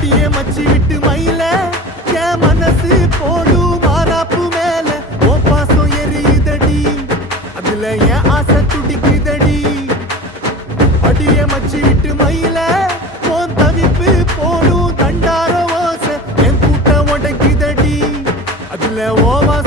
அடியே மச்சி விட்டு மயில. என் மனசு போடும் மாறாப்பு மேல. ஓ பாசம் எரியுதடி. அதுல என் ஆசை துடிக்குதடி. அடியே மச்சி விட்டு மயில. உன் தவிப்பு போடும் தண்டார வாச என் கூட்டம் உடைக்குதடி. அதுல ஓவா